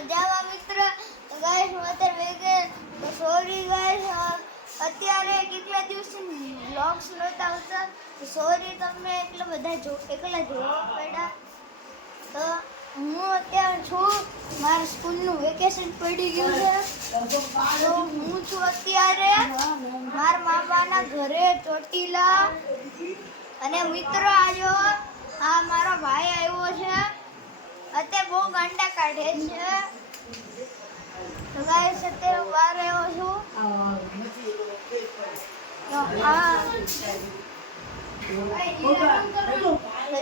મજામાં મિત્ર. તો ગાઈસ હું અત્યારે વેગન તો સોરી ગાઈસ, અત્યારે કેટલા દિવસથી વ્લોગ્સ નહોતા આવતા તો સોરી તમને એકલા જોવા પડ્યા. તો હું અત્યારે છું, મારા સ્કૂલનું વેકેશન પડી ગયું છે તો હું છું અત્યારે મારા મામાના ઘરે ચોટીલા. અને મિત્રો આજો આ મારો ભાઈ આવ્યો છે, અત્યારે બહુ ગાંડા કાઢે છે. તો ગાઈસ અત્યારે બહાર આવ્યો છું.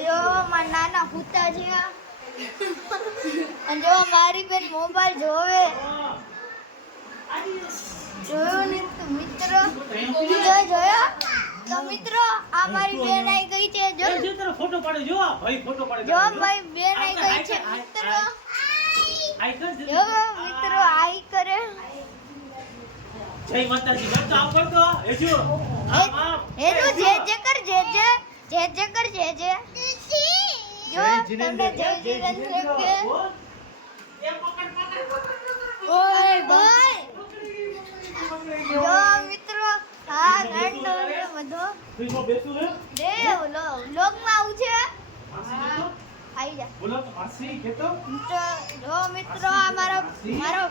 જો મારા નાના પૂતા છે અને જો મારી બેન મોબાઈલ જોવે. જોયો ને તો મિત્રો, જોયો તો મિત્રો આ મારી બેન આવી ગઈ છે. જો ફોટો પાડે, જો ભાઈ ફોટો પાડે, જો મારી બેન આવી ગઈ છે મિત્રો. જો મિત્રો આઈ કરે. જય માતાજી. મત આમ કરતો હેજો આમ હેજો જે કર જે કર જે જો તમને જય જીરેન્દ્ર કે ઓય ભાઈ. જો મિત્રો હા ગાંડો છે બધો. તું બેસું રે દે ઓલો વ્લોગમાં આવું છે. આઈ જા બોલો તો માસી કેતો. જો મિત્રો આ મારો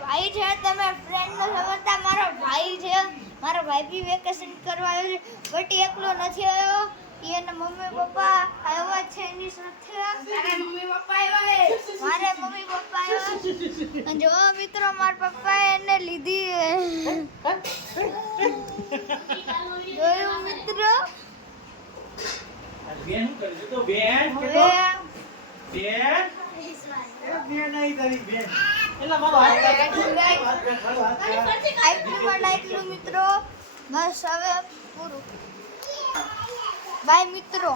ભાઈ છે. તમે ફ્રેન્ડ નો સમજતા મારો ભાઈ છે. મારો ભાઈ બી વેકેશન કરવા આવ્યો છે, બટ એકલો નથી આવ્યો. એના મમ્મી પપ્પા આવ્યા છે એની સાથે. મારે મમ્મી પપ્પા આવ્યા. અને જો મિત્રો મારા પપ્પા એને લીધી. જોયું મિત્રો. બેન શું કરે તો બેન કેતો બેન બેન આઈ તારી બેન. એલા મારો હાથ આઈફોનમાં લાઈકલું મિત્રો. બસ હવે પૂરું. બાય મિત્રો.